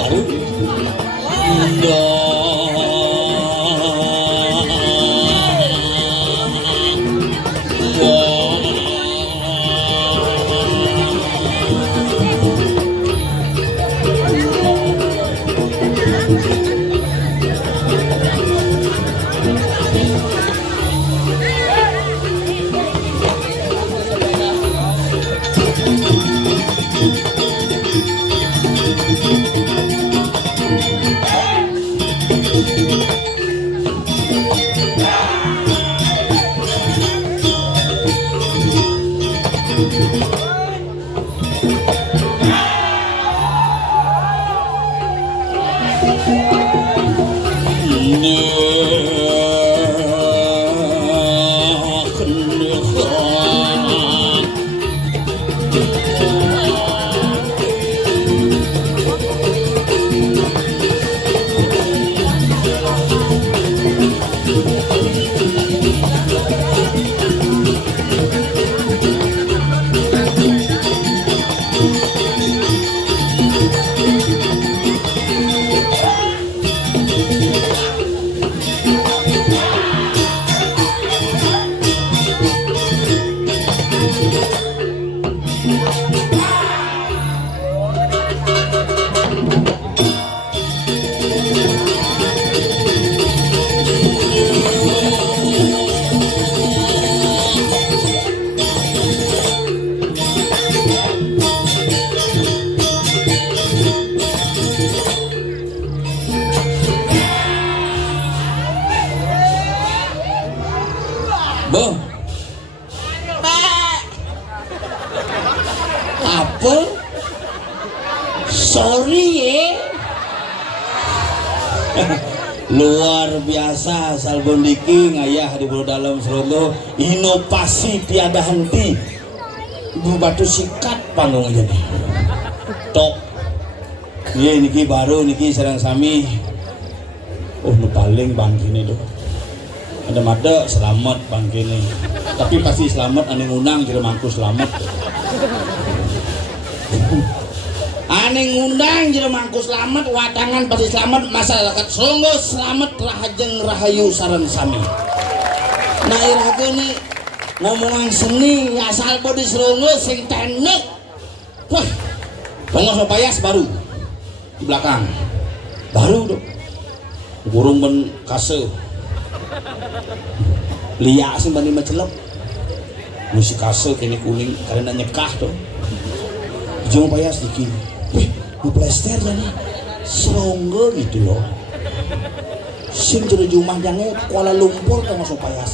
baru Boh. Apa? Sorry ya. Luar biasa Salbondiki ngayah di bulu dalam Solo, inovasi tiada henti. Ibu batu sikat panggung aja nih. Tok. Iya niki baru niki sareng sami. Oh nu paling bang gini tuh. Ada selamat bang kini, tapi pasti selamat ane ngundang jadi mangku selamat. Ane ngundang jadi mangku selamat, wadangan pasti selamat, masyarakat Solo selamat rahajeng rahayu sareng sami. Nah iraga nih ngomongan seni asal bodi Solo sing tenek. Wah, bongos payas baru di belakang, baru tuh, burung ben kase. Liak sih bani macelep musik kase kini kuning karena nyekah tuh jauh payah sedikit mau plester jadi serongga gitu loh sim jadi jumah jangan Kuala Lumpur kan masuk payah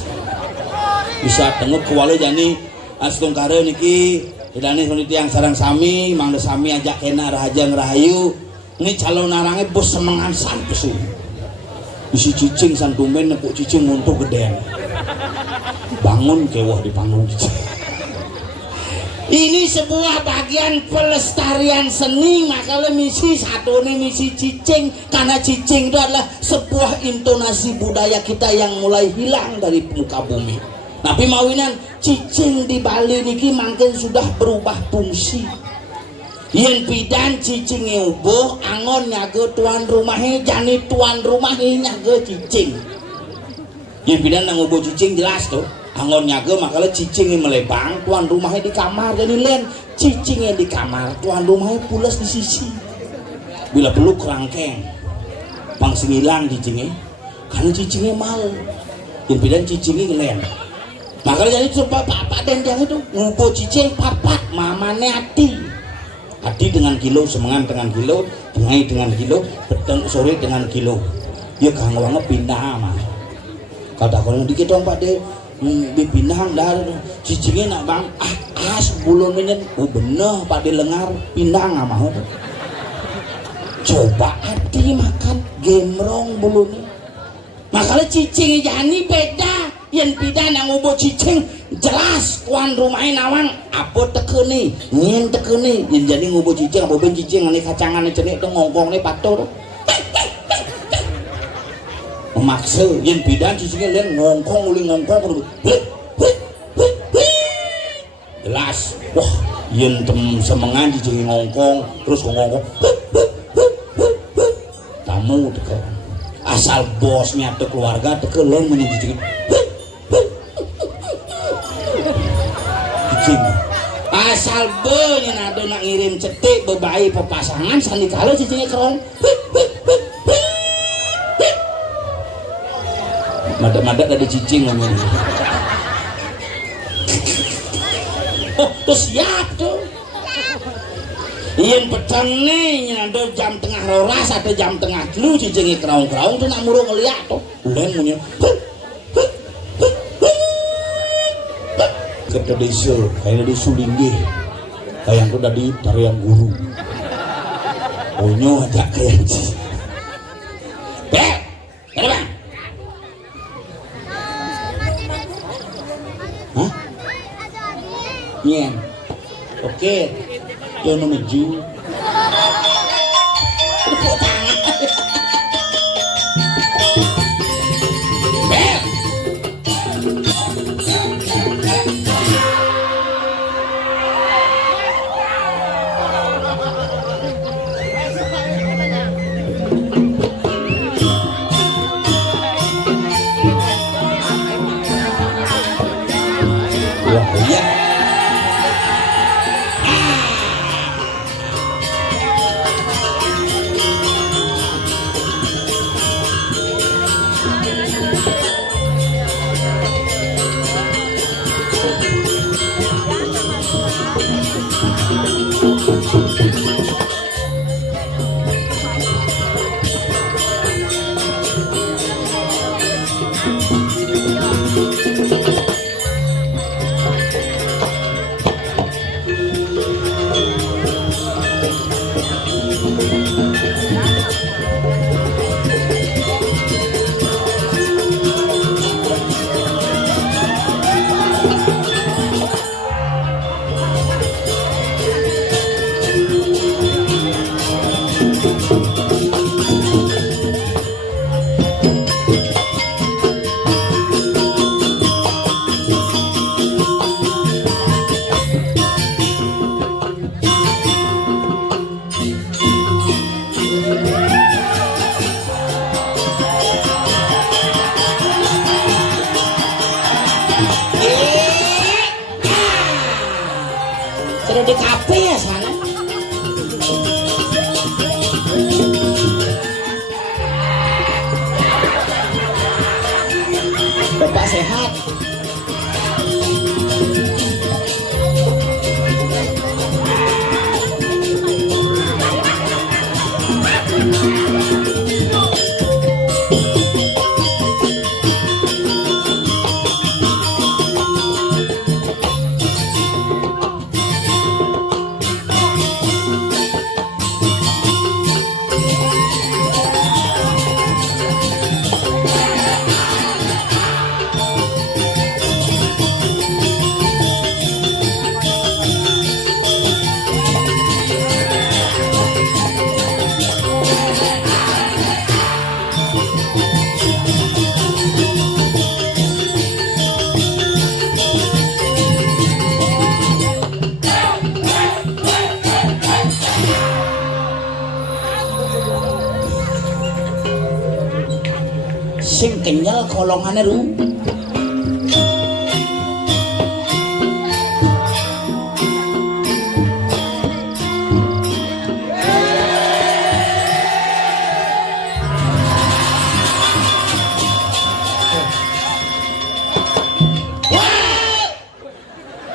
bisa tengok kuala jani astung kare niki idane soniti yang sarang sami mangda sami ajak kena rahajang rahayu ini calon narangnya bos semangan sanpesu isi cicing santumen nepuk cicing untuk gedean bangun kewah di panggung cicing. Ini sebuah bagian pelestarian seni, makanya misi satu ini misi cicing karena cicing itu adalah sebuah intonasi budaya kita yang mulai hilang dari muka bumi. Tapi mawinan cicing di Bali niki mungkin sudah berubah fungsi. Yen bidan cicing ubuh angon nyago tuan rumahnya jani tuan rumahnya nyago cicing. Yen bidan nang ubuh cicing jelas tuh angon nyago makanya cicingnya melebang tuan rumahnya di kamar jadi len cicingnya di kamar tuan rumahnya pulas di sisi. Bila perlu kerangkeng pangsing hilang cicingnya karena cicingnya mal. Yen bidan cicingnya ngelen. Makanya jadi coba papa dan jangan itu ngubuh cicing papat mamane hati. Hati dengan kilo, semangat dengan kilo, tengah dengan kilo, petang sore dengan kilo. Ya kang wange pindah mah. Kata kalau dikit dong Pak De, dipindah dah. Cicingnya nak bang, sebelum menyen, oh bener Pak De lengar pindah nggak mau. Coba hati makan gemrong bulunya. Makanya cicing jani beda. Yang pindah nang ubo cicing jelas tuan rumahnya nawang apa tekeni nyen tekeni yang jadi ngubo cicing apa ben cicing ini kacangan ini cenik itu ngongkong ini patur memaksa yang pindah cicingnya lihat ngongkong uli ngongkong jelas. Wah, yen tem semengan dijeng ngongkong terus ngongkong. Tamu teko. Asal bosnya atau keluarga teko lain menjijik. Cicing. Asal be yen ado nak ngirim cetik bebai pepasangan sandikala cicingnya kerong. Madak-madak ada cicing ngomong. Oh, terus siap tuh. Yen petang nih, ada jam tengah rolas atau jam tengah telu cicingi keraung-keraung tuh nak murung ngeliat tuh. Len punya. Kata desa, kayaknya di Sulinggi. Kayak tuh tadi tarian guru. Onyo aja kayak sih. Bel, ada bang? Hah? Nyen. Oke. Jono maju. Tepuk tangan. Bel. Wah, iya. Sudah di kafe ya sana. Bapak sehat. Sing kenyal kolongannya lu.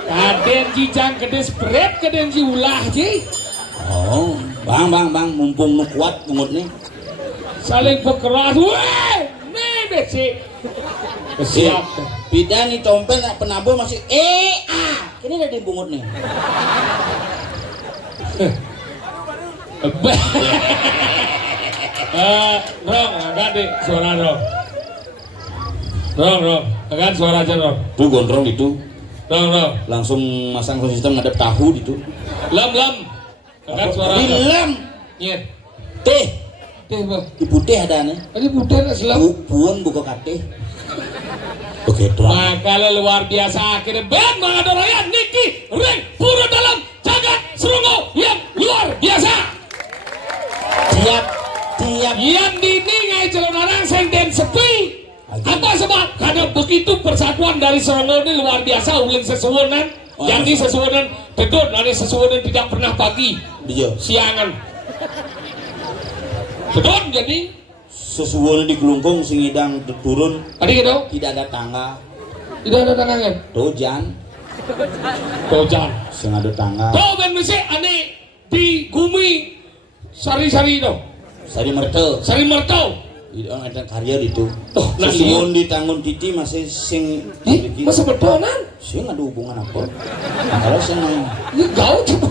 Kaden jijang kedes bret kaden ji ulah ji. Oh, bang, mumpung nu kuat ngemut nih. Saling berkeras, weh, nih besi. Siap. Bidan nih tompel penabur masih ini udah dibungut nih. Rong, agak deh suara Rong. Rong, agak suara aja Rong. Tuh gondrong itu. Rong. Langsung masang sistem ngadep tahu gitu. Lam. Agak suara. Lam. Nyet. Teh. Bang. Ibu teh ada nih. Ini budan selam. Puan buka kate. Oke, terang. Makanya luar biasa akhirnya band mengador raya Niki dari Serongo ini luar biasa uling sesuwunan. Jadi sesuwunan dedon ada sesuwunan tidak pernah pagi. Iya. Siangan. Dedon jadi Sesuwun di kelungkung sing idang turun tadi gitu. tidak ada tangga. Tidak ada tangangan. Dojan Tojan. sing ada tangga. Kau ben mesti ane di Gumi sari-sari itu. Sari mertel. Sari mertau. Itu ada karya itu. Oh, nah Sesuwun di Tanggun Titi masih sing Masa bedonan? sing ada hubungan apa? Kalau sing Ini gau coba.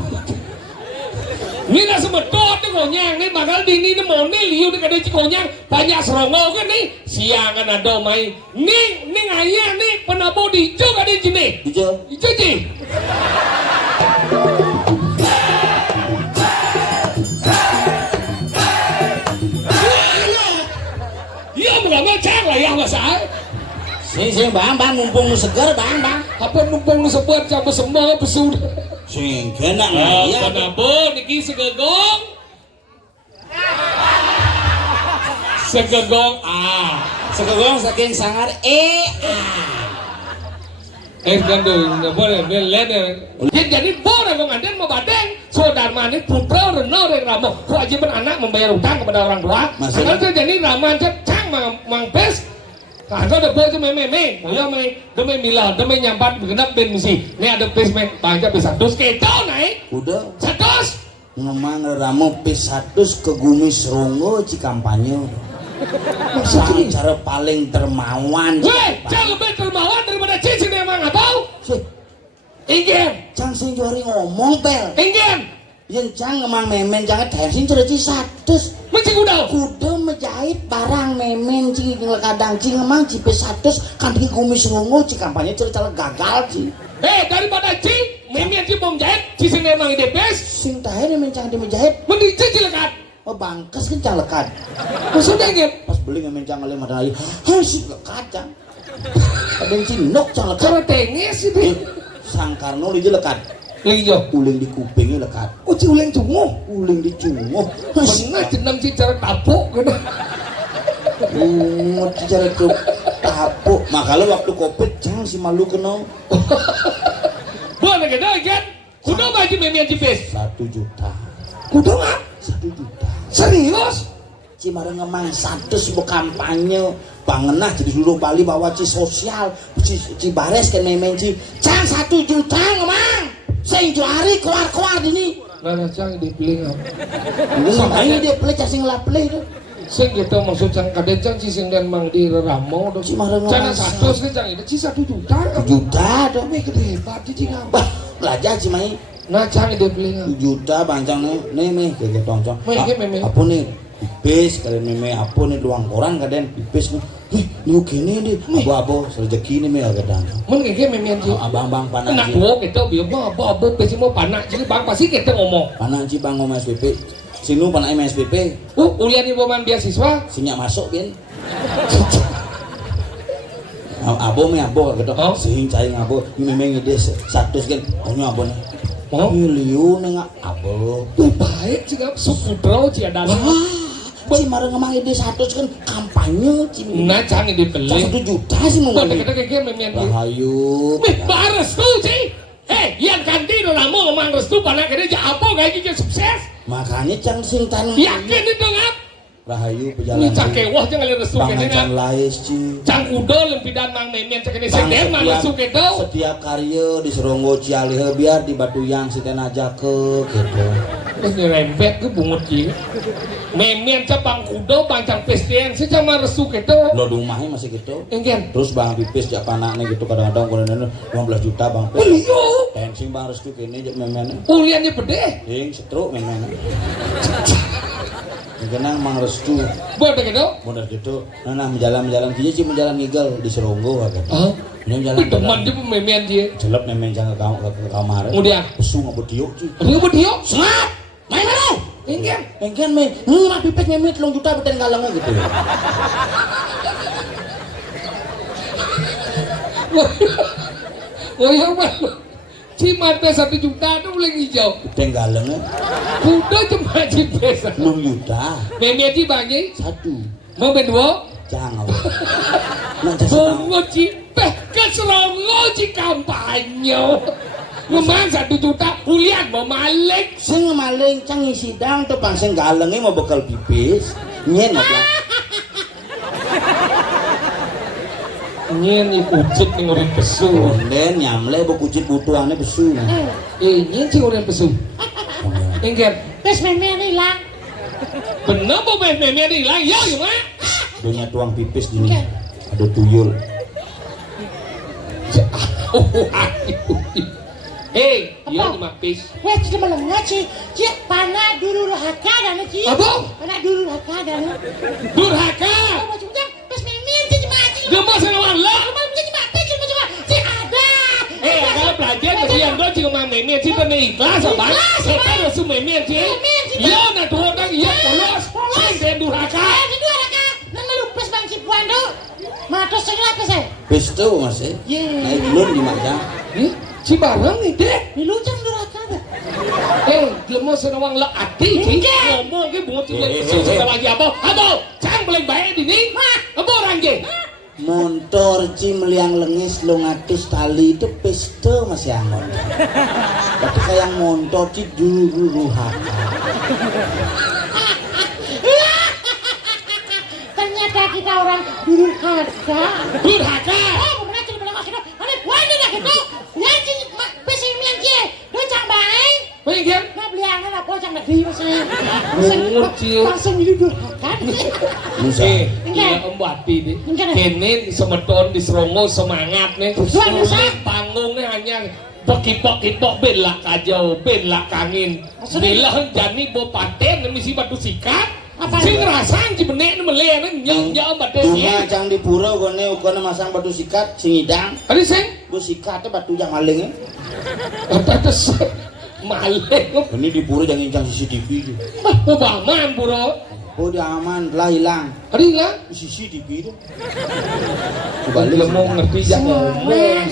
Ini nggak sebetulnya nih konyang nih bakal di ini mone liu nih kada cikonyang banyak Serongo kan nih siangan ada main ning ayah nih penabo di hijau kada sini hijau. hijau sih. Iya mengambil cek lah ya mas ay. Sing bang mumpung seger bang. Apa numpang sebut coba semua pesud. Sing kena Oh, ngaya. penabo niki segegong. Segegong Segegong saking sangar gandung nggak boleh lihat jadi boleh kok nganden mau badeng saudara ini putra renau dari ramo kewajiban anak membayar utang kepada orang tua karena itu jadi raman cang mang pes kagak ada boleh meme ya demi milah demi nyampat genap ben misi ini ada pes me banyak bisa terus kita naik udah satu ngomong ramu P100 ke Gumi Serongo Cikampanye. Maksudnya cara paling termawan. Weh, jangan lebih termawan daripada cincin yang emang abau. Ingin. Cang sing jori ngomong pel. Ingin. Yen cang ngemang memen jangan dancing cara P100. Mencing kuda. Kuda menjahit barang memen cing kadang cing ngemang P100 kan di Gumi Serongo Cikampanye cara gagal ci. Daripada cing, memen cing mau jahit, cincin yang emang ide best. Sing tahe memen cang menjahit. Mending cincin lekat. Oh bangkes kan cang lekat. Maksudnya ingin. Pas beli memen cang oleh madai. Sih lekat cang. Ada yang cinok cang lekat. Cara tengis sih bi. Sang Karno di lekat. Lagi jo. Uling di kupingnya lekat. Oh ciuling cunguh. Uling di cunguh. Benar jenam sih cara tapuk gitu. Cara ke tapuk. Makanya waktu Covid cang si malu kena. Boleh gitu kan? Kuda baju memen cipes. 1 juta. Kuda nggak? 1 juta. Serius? Cimara ngemang 100 bu kampanye bangenah jadi dulu Bali bawa ci sosial ci bares kan memen ci cang 1 juta ngemang sing juari keluar ini Nah cang dipilih nggak? ini dia pelih sing lapelih tuh Sing gitu maksud cang kadang cang sing dan mang di ramo dong. Cimara Cang ngemang 100 cang itu 1 juta. 1 juta dong Tapi gede hebat di cing bah belajar cimai Nah cang dipilih nggak? 1 juta bancang nih kayak tongcong apa nih pipis kalian meme apa nih luang koran kadang pipis nih niu gini nih abu-abu rezeki nih meh kadang Men kayak memen sih. abang panas Nak gua gitu biar apa pesi mau panak jadi bang pasti kita ngomong. panas sih bang ngomong SPP sinu panas SPP Kuliah di boman beasiswa. sinyak masuk bin abo me abo gitu sing cai ngabo memang ide 100 kan onyo abo nih liu nih abo Baik sih gak supudro sih ada. si marang ngemang ide 100 kan kampanye ci Nah cang dipilih. 1 juta sih mau Kita kayak memen sih. rahayu Bares tuh sih. Yang kanti lo namo ngomong restu panak kene apa kayak gitu sukses. makanya cang sing tanah Yakin itu ngap. rahayu Ini perjalanan cang kewah jangan lihat restu kene Bang ngap. lais ci Cang udo lempidan mang memen cek kene sedem mang restu kene. setiap karya di Serongo Cialih biar di Batuyang siten aja ke gitu Terus nyerempet ke bungut ji. Memen cek bang udo bang cang pestian sih cang mang restu kene. lo rumahnya masih gitu Engken. terus bang pipis jak panaknya gitu kadang-kadang kemudian 15 juta bang Beliau. tensing bang restu kini jak memen Kuliahnya gede. hing setruk memen kenang mang restu Boleh gitu. modal gitu nah menjalan kini sih menjalan ngigel di Serongo gitu Oh. ini jalan Teman dia memen dia. jelek memen jangan ke kamar Kemudian. pesu ngabut diuk sih Ini apa dia? selat main mana Engken. engken me mah pipis memet 3 juta beten galangnya gitu Oh ya bang. Cimat 1 juta itu boleh hijau. beten galangnya Kuda cuma cipes. 6 juta Memen ci banyak. 1 Mau berdua. jangan nah jasa Bungut cipes. Kan serongo ci kampanye. Ngembang 1 juta kuliah mau malik. Sing maling cang sidang tuh pang sing galenge mau bekal pipis. Nyen apa? Nyen ikucit ning urip besu. Den nyamle bu kucit butuhane besu. Nyen ci urip besu. Engger, Wes memen hilang. bener apa meme hilang ya mah? Dunia tuang pipis gini. Ada tuyul. Hei, iya cuma pis. Wes cuma lengah ci. Ci panah dulu haka dan ci. Apa? Panah dulu haka dan. Durhaka. Oh macam wes memen ci cuma ci. Dia mau sama Allah. Cuma ci cuma pikir cuma ci ada. Kalau belajar ke siang do ci mah meme ci bener ikhlas apa? Kita harus meme ci. Iya na tuh orang iya polos. Sing den durhaka. Itu haka. Nang melupes bang ci puando. Matos sing apa sih? Pis tuh mas eh. Naik dulu di mana? Ci barang nih deh. Milucang dulu haka dah. Lemo senawang la ati ci. Ngomong ke bunga ci susu lagi apa? Apa? Jangan paling baik di sini. Apa orang ge? Montor ci meliang lengis lo ngatus tali itu pis tuh masih angon. Tapi kayak montor ci dulu haka. Ternyata kita orang durhaka. Durhaka. Oh, benar ci bilang masuk. Ane puando dah gitu. Ya ci pesing mian ci. Do cang bae. Pengen? Nah beliangan apa cang di masih. Ngungut, Ci. Langsung ini durhaka. Musa. Iya Om Bati nih. Kene semeton di Serongo semangat nih. Sulit panggung nih hanya pekipok-kipok belak kajau, belak kangin. Bilang jani bopaten misi batu sikat. Sing ngerasan ci benek mele nyeng ya batu Dunga cang di pura gone ukone masang batu sikat sing idang. Ada sing Bu sikatnya batu yang maling. apa tes maling. Ini di pura jangan cang CCTV itu. Obaman bro. Oh dia aman lah hilang. Ada lah. CCTV itu. Balik mau ngerti jangan ngomong.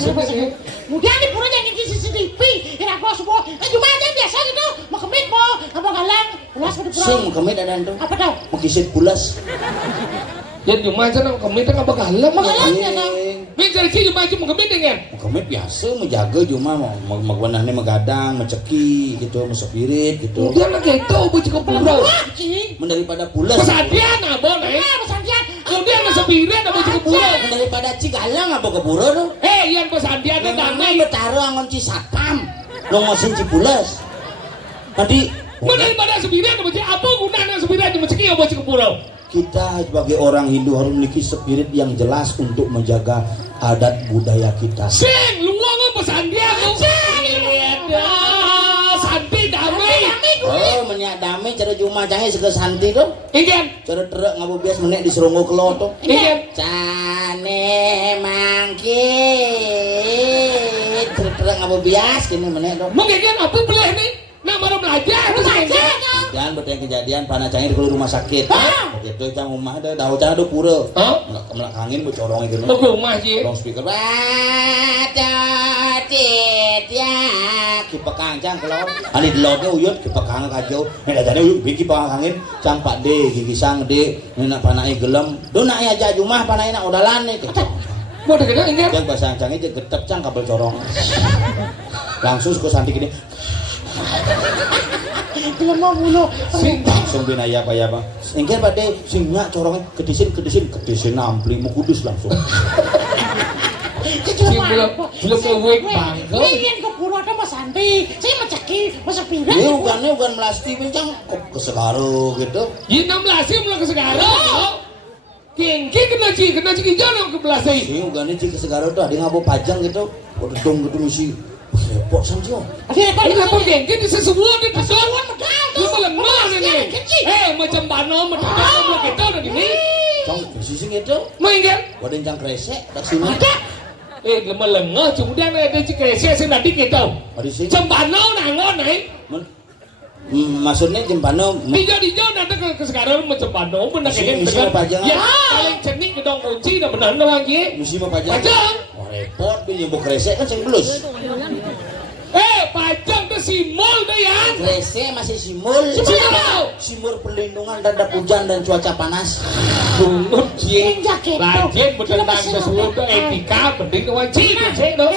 Kemudian di pura jangan di CCTV. Ini aku semua. Cuma aja biasa gitu. Mau kemit mau apa galang. Pulas di pura. Sing kemit ada tuh. Apa tau? Mau kisit pulas. Ya cuma aja nang kemit apa galang. Galang ya tau. Min cari sih cuma mau kemit dengan. Mau kemit biasa menjaga cuma mau magwanahnya megadang, menceki gitu, mesepirit gitu. Dia nak gitu buci kepura. Daripada pulas. Pesadian abon Pesantren. Kemudian ada sepirit ada buci kepura. Daripada cigalang apa kepura tuh. Yang pesadian itu damai. Betaro angon Cisapam. Nongosin Cipulas. Tadi Daripada sepirit ada buci apa gunanya sepirit cuma ceki buci kepura. kita sebagai orang Hindu harus memiliki spirit yang jelas untuk menjaga adat budaya kita. Sing, luang pesadian tuh. Santi damai. Oh, menyak damai cara cuma canggih seke santi tuh. Ingin. Cara terak ngabu bias menek di Serongo Kelo tuh. Ingin. Cane mangkit. Terak ngabu bias kini menek tuh. Mungkin apa boleh nih? Nak baru belajar. Jangan bertanya kejadian panah canggih di rumah sakit. Begitu cang rumah ada daun cang ada pura. Melak angin bocorong gitu. Mau rumah sih. Long speaker. Bacot ya. Kipak kancang kalau ani delotnya uyut kipak kang kajau. Nek dajane uyut bikin kipak angin cang Pak D gigi sang D nak panai gelem. Do nak aja rumah panai nak odalan nih. Mau deket ingat. Yang bahasa cangnya je getep cang kabel corong. Langsung ke santi gini. Belum mau mulu. Langsung binaya apa ya Pak? Engke Pak De singak corongnya kedesin ampli mau kudus langsung. Belum kewek bangga. Ingin ke pura atau Mas Santi. Saya mencaki, masa pindah. Ini bukan melasti pincang ke Segaro gitu. Ini 16 sih mulai ke sekarang. Kengki kena ciki jalan ke belasai. Ini bukan ke Segaro tuh ada ngabo pajang gitu. Gedung gitu misi. Repot sanjo. Ini apa kengki di sesuatu di sesuatu. Lu malah mana nih? Macam bano macam kita udah gini. Cang sisi gitu. Main kan? Wadah cang kresek tak sini. Lama lengah kemudian ada cikresek sih nanti kita. Ada sih. Cembano nangon nih. Maksudnya jembano. Dijo nanti ke sekarang macam bano benar kayak Misi mau pajang. Ya paling cenik gedong kunci dah benar lagi. Misi mau pajang. Pajang. Repot pilih nyebuk kresek kan sing blus. Pajang tuh simul deh ya. Grese masih simul. Simul perlindungan terhadap hujan dan cuaca panas. Bungut Sing jaket. Rajin bertentang sesuatu etika penting wajib cek dong.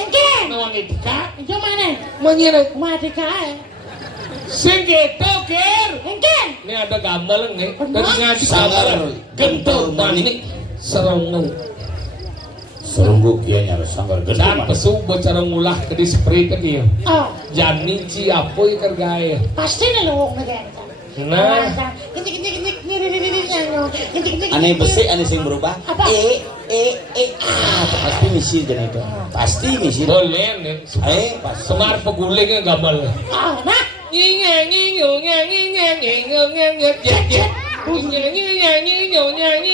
Nawang etika. Itu mana? Mana? Etika. Sing gitu ker. Engken. Ini ada gambar nih. Dari ngaji Sangar. gambar. Gentul manik. Serungu. Serunggu kianya sanggar Dan pesu bicara ngulah ke di spray ke dia. Oh, Jani ci apa ya kergaya. pasti nih lo ngegen. Nah. Aneh besi aneh sing berubah. Apa? Pasti misi dan itu. Pasti misi. Boleh nih. Pas. Semar pegulingnya gambar. Oh, nah.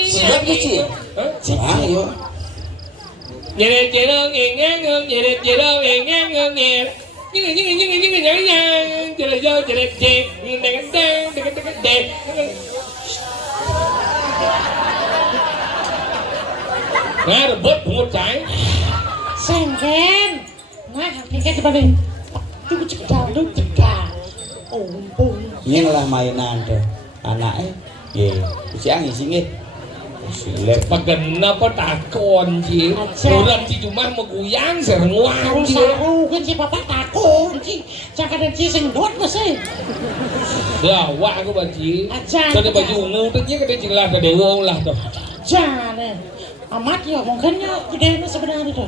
Siap kecil. Siap yo. Jeret jero ngeng jeret jero ngeng jeret jero jeret jeng Nah, rebut pungut cai. Sengken. Nah, engken dibanding. Tunggu cegal. Ini lah mainan tuh. Anaknya. Ye, siang singit. Silep. Pagana pa takon ji. Orang ji cuma meguyang serenguang ji. Saru kan si bapak takut si. Cakadan si sing dot masih. Gawak aku baji. Ajan. Kada baju ungu tu je kada jelas kada wong lah tu. Jangan. Amat ya mungkinnya gede sebenarnya tuh.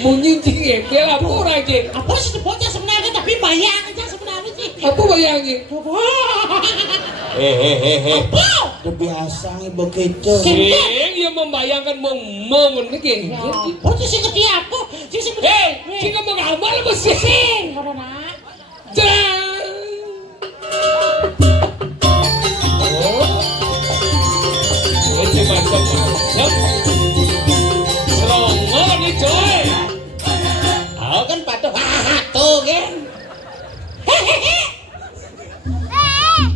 Bunyi ji ngepel apa orang ji? Apa sih bocah sebenarnya tapi bayang aja sebenarnya sih. Apa bayangnya? Apa? Biasa begitu. Sing dia membayangkan momen ni ke. Bocah sih ngerti apa? Si sebenarnya. Sing mau gambar apa sih? Sing, karena. Jang. Oh. Ini macam. Serongo ni coy. Oh kan patuh. Tuh kan. Oh.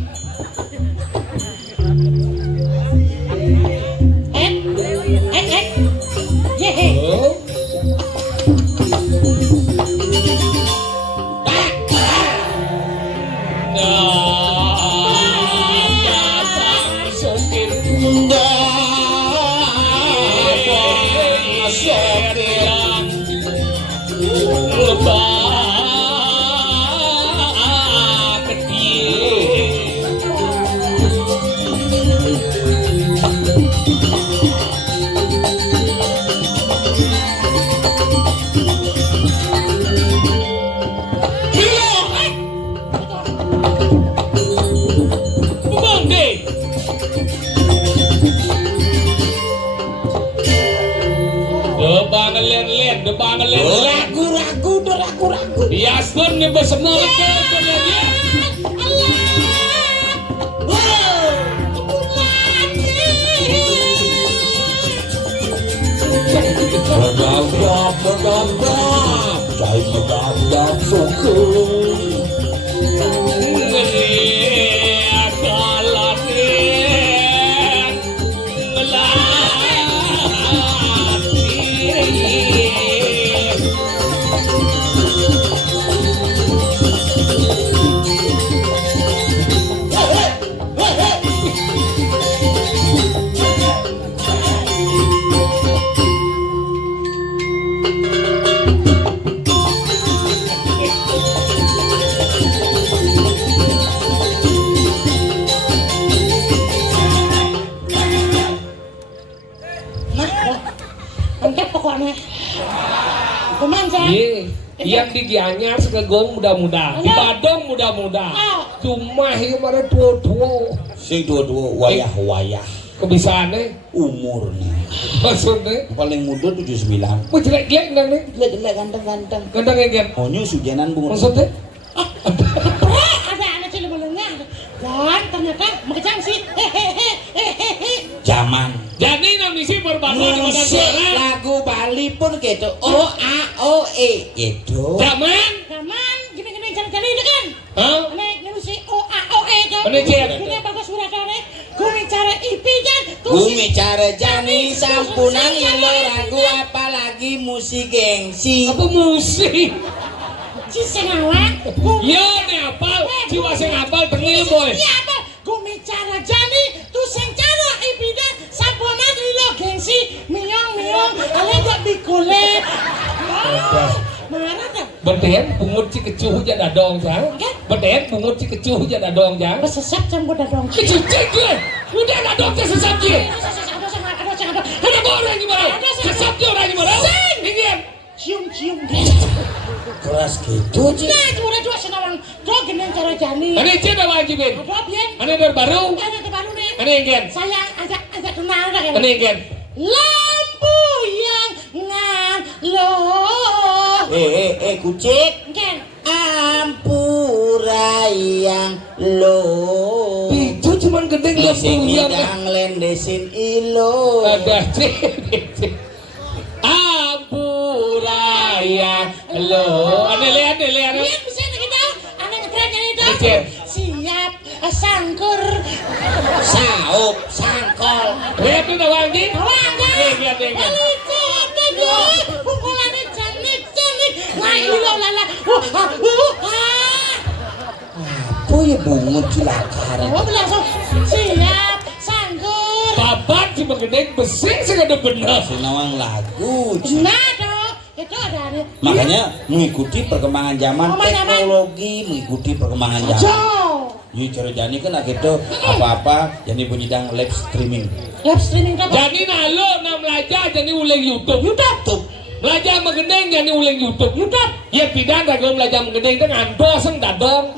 Ragu. Yasun ni bersama ke dia. Bergabung, saya bergabung syukur. Yang di Gianyar segegong muda-muda, di Badung muda-muda, cuma yang mana tua-tua, sing tua-tua wayah-wayah kebisaannya, umurnya maksudnya paling muda 79. mau jelek-jelek nang nih, Jelek-jelek ganteng-ganteng. ganteng kan? Maunya sujanan bunga. Maksudnya? Ada anak cilik melengah dan ternyata mengejam sih. Zaman. Jadi nang misi berbagai Musik lagu Bali pun gitu. O A O E gitu. Zaman? Gini cari-cari itu kan? Hah? Nek si O A O E itu. Ini cek. Gini bagus sudah cari. Gini cara IP kan. Bumi cara jani sampunang ilo ragu apalagi musik gengsi. Apa musik? Si sing awak. Yo nih apal, jiwa sing apal tengil boy. Iya apa? Gumi cara jani tu sing cara ibidan sampunang ilo gengsi miong ale gak bikulet. Marah tak? Beden bungut si kecuh jada dong jang. Beden bungut si kecuh jada dong jang. Bersesap jam budak dong. Kecicik gue. Udah ada dong sesap dia. Ada orang gimana? Sesap dia orang gimana? Ingin. Cium Keras gitu aja. Nah cuma dua senawang dua geneng cara jani. Ada cina wajibin. Ada bien. Ada baru. Ada terbaru nih. Ada ingin. Saya ajak kenal dah. Ada ingin. Lampu yang ngaloh. Kucik. Kan. Ampura yang lo. Itu cuman gedeng Desin yang hidang lendesin ilo. ada cik. Ampuraya lo. Lihat. Lihat bisa kita. Aneh ngetren ini dong. Kecil. Siap sangkur. Saup sangkol. Lihat tuh dah wangi. Awang kan. Lihat. Lucu aja. Pukulannya cantik. Wah ilo lala. Apa ya bungut cilakar? Oh langsung siap sangkur. Babat cuma gedeng besing segede bener. Sinawang lagu. Nah dong. Itu ada nih. Makanya mengikuti perkembangan zaman, Perkembangan zaman. teknologi mengikuti perkembangan zaman. Jauh. Ini cara jani kan gitu apa-apa jadi penyidang live streaming. Live streaming apa? Jadi nalo nam laja jadi ulang YouTube. YouTube. Belajar mengendeng jadi ulang YouTube. Ya pidan ragam belajar mengendeng itu ngandoseng dadong.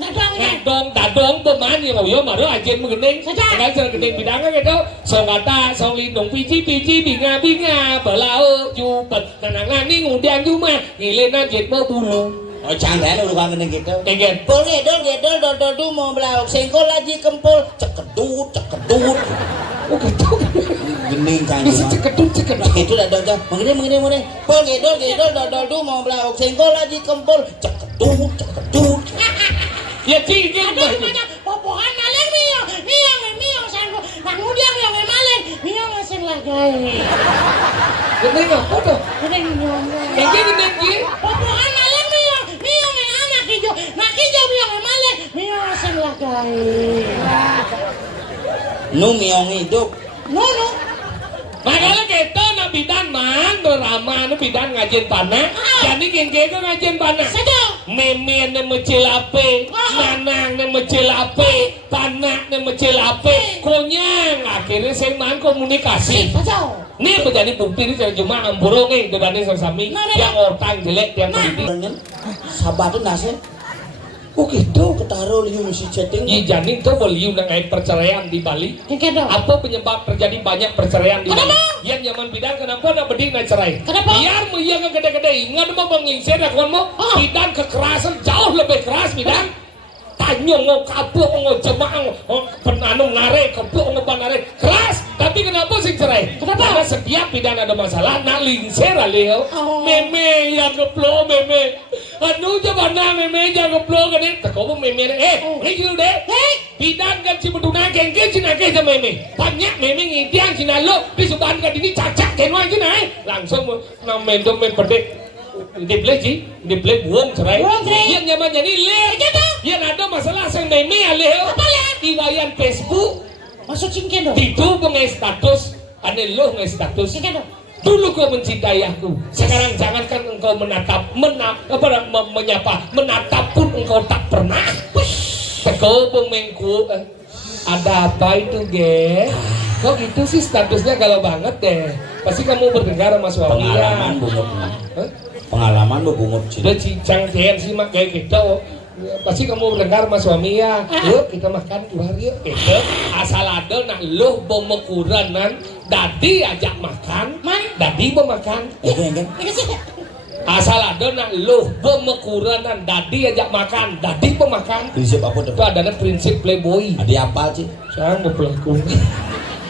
Dadong peman ya mau yo maro ajen mengendeng. Kan cara gendeng pidang gitu. Song kata song lindung pici binga belau jupet nanang ngundang cuma ngilenan jet mau bulu. Oh canggih lu kan gitu. Enggen. Pol gedol dol mau belauk senggol lagi kempul cekedut. Oh gitu. Gening Bisa canggih. cekedut. Itu dah dong. Mengenai. Pol gedol dol mau belauk senggol lagi kempul cekedut. Ya cingin. Aduh gimana? Popohan maling miong sanggup. Nak ngudiang miong maling miong sing lagay. Gendeng apa tuh? Gede miong. Enggen gendeng ki. Popohan maling miong anak hijau. Nak hijau miong maling miong sing lagay. Nu miong hidup. No. Makanya kita na bidan man berama na bidan ngajen panah. Jadi gengge ko ngajen panah. Saja. Memen na mecilape, nanang na mecilape, panah na mecilape, konyang akhirnya saya man komunikasi. Saja. Ini menjadi bukti ini saya cuma amburong dibanding sesami yang otang jelek yang pendidik. Dengan sahabat nase. Oh gitu. Ketaruh liu mesti chatting. Iya janin tuh beliau dengan perceraian di Bali. Kengke dong. Apa penyebab terjadi banyak perceraian di Bali? Kenapa? Yang zaman bidan kenapa nak beding nak cerai? Kenapa? Biar iya ke gede-gede ingat mau menglingsir aku mau bidan kekerasan jauh lebih keras bidan. Tanya mau kapuk mau jemaah penanung nare kapuk mau panare keras. Tapi kenapa sih cerai? Kenapa? Karena setiap bidan ada masalah nak lingsir alih. Oh. Meme yang keplo meme. Anu jabana meme yang keplo kan itu. Kau meme ini dulu deh. Bidan kan si beduna gengge cina ke sama meme. Banyak meme ngitian cina lo di suban kan ini cacak kenwa cina langsung nam mendom mempedek. Di play buang cerai. Yang nyamannya ni leh. Yang ada masalah sang meme alih. Apa ya? Di wayan Facebook. Masuk cingke dong. Itu pengen status. Ane lo nge status. Cingke dong. Dulu kau mencintai aku. Sekarang jangankan engkau menatap pun engkau tak pernah. Kau pemengku. Ada apa itu, ge? Kok gitu sih statusnya galau banget deh. Pasti kamu berdengar sama suami ya. Pengalaman bungut. Pengalaman bungut sih. Udah cincang sih mak kayak gitu. Pasti kamu mendengar sama suami ya. Yuk kita makan keluar yuk. Gitu. Asal ada nak lo pemekuranan. Dadi ajak makan. Dadi pemakan. Enggak. Asal ada nak lo pemekuranan. Dadi ajak makan. Dadi pemakan. Prinsip apa tuh? Itu adanya prinsip playboy. Ada apa sih? Saya mau pelaku.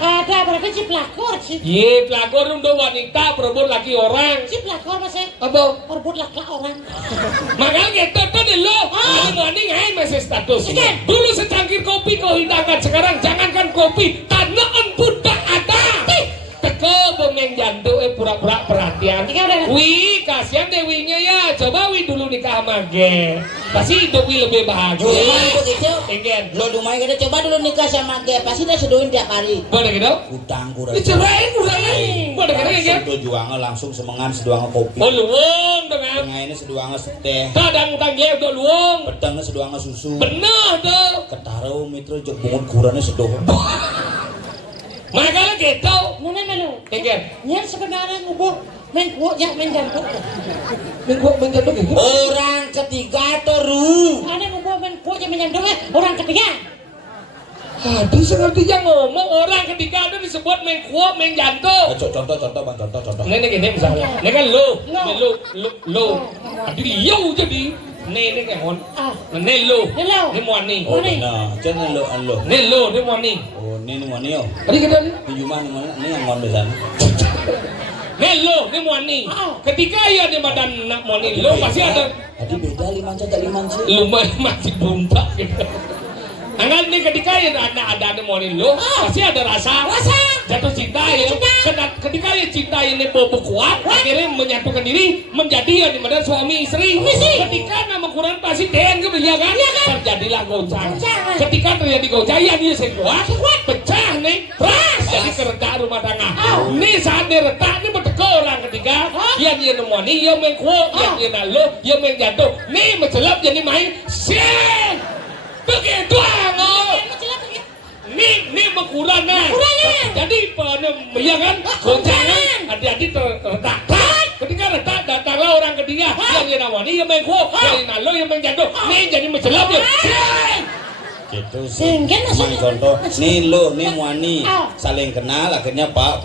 Ada berarti si pelakor sih. Ye pelakor untuk wanita berebut laki orang. Si pelakor masih. Apa? Perebut laki orang. Makanya gitu tuh deh lo. Ini morning hai masih status. Oke. Dulu secangkir kopi kau hidangan. Sekarang jangankan kopi. Tanaan budak ada. Wi, kasihan Dewinya ya. Coba Wi dulu nikah sama Ge. Pasti hidup Wi lebih bahagia. Dumai begitu. Egen. Lo dumai kita coba dulu nikah sama Ge, pasti dia seduhin tiap hari. Boleh gitu? Utang kurang. Dicerain kurangin. Boleh gitu Egen. Langsung tujuannya langsung semengan seduangan kopi. Oh luwung dengan. Tengah ini seduangan teh. Kadang utang Ge udah luwung. Pedangnya seduangan susu. Bener tuh. Ketaruh mitro jok bungut kurannya sedoh. Mereka lah gitu. Nona melu. Egen. Nyen sebenarnya ngubuk mengkuat yang menjantuk. Minggu menjatuh gitu. Orang ketiga teru. Ada ngubuk mengkuat yang menjantuk orang ketiga. Aduh, sengerti yang ngomong orang ketiga itu disebut mengkuat menjantung. Contoh bang, contoh. Ini gini misalnya, ini kan lo. Aduh, liau jadi. Ini kayak hon. Ini lo. Ini muani. Oh nah, jangan lo. Ini lo, ini muani. Oh ini mau nih oh. Tadi kita nih. Di rumah ini yang ngon besan. Ini lo, ini muani. Ketika ya di badan nak muani lo pasti ada. Tadi beda liman sih. Lumayan masih bumpak gitu. Angkat nih ketika ya ada muani lo pasti ada rasa jatuh cinta ya. Ketika ya cinta ini kuat akhirnya menyatukan diri menjadi ya di mana suami istri. Ketika nama Quran pasti den ya kan? Terjadilah goncang. Ketika terjadi goncang ya dia kuat pecah nih ras jadi keretak rumah tangga. Nih saat dia retak nih berteko orang ketiga yang dia nemoni yang mengkuat yang dia nalo yang menjatuh nih mencelap jadi main siang begitu angol. Ini berkurangnya. Jadi ya kan goncangan hati-hati terletak. Ketika retak datanglah orang ketiga yang dia nawani yang mengkuat yang nalo yang menjatuh nih jadi mencelap ya. Gitu sih. Emang contoh, nih lo, nih muani saling kenal, akhirnya pak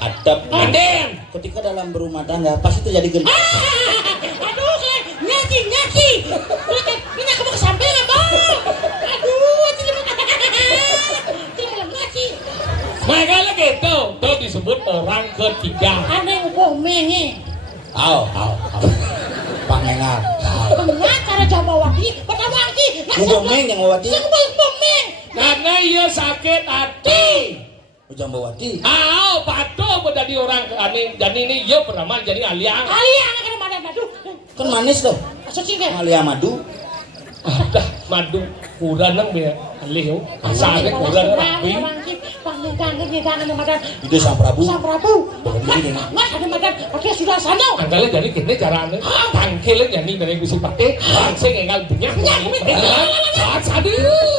adab. Anden. Ketika dalam berumah tangga pasti terjadi gini. Aduh, nyaki. Ini kamu kesampaian apa? Aduh, tidak nyaki. Mereka lah gitu, itu disebut orang ketiga. Ada yang ngubuk menye. Pak Mengar. Benar cara Jambawati, Petawati. Ngubuk meng yang ngawati. Ngubuk meng. Karena ia sakit hati. Jambawati. Patuh menjadi orang aneh. Jadi ini ia pernah jadi aliang. Aliang akan mana madu. Kan manis tuh. Suci kan? Alia madu. Ada madu kurang nang be alih asalnya kurang rapi. Itu Sang Prabu. Mas ada madan pakai sudah sana. Anggalnya jadi kene carane. Tangkile jadi dari gusi pate. Langsung enggal punya. Saat sadar.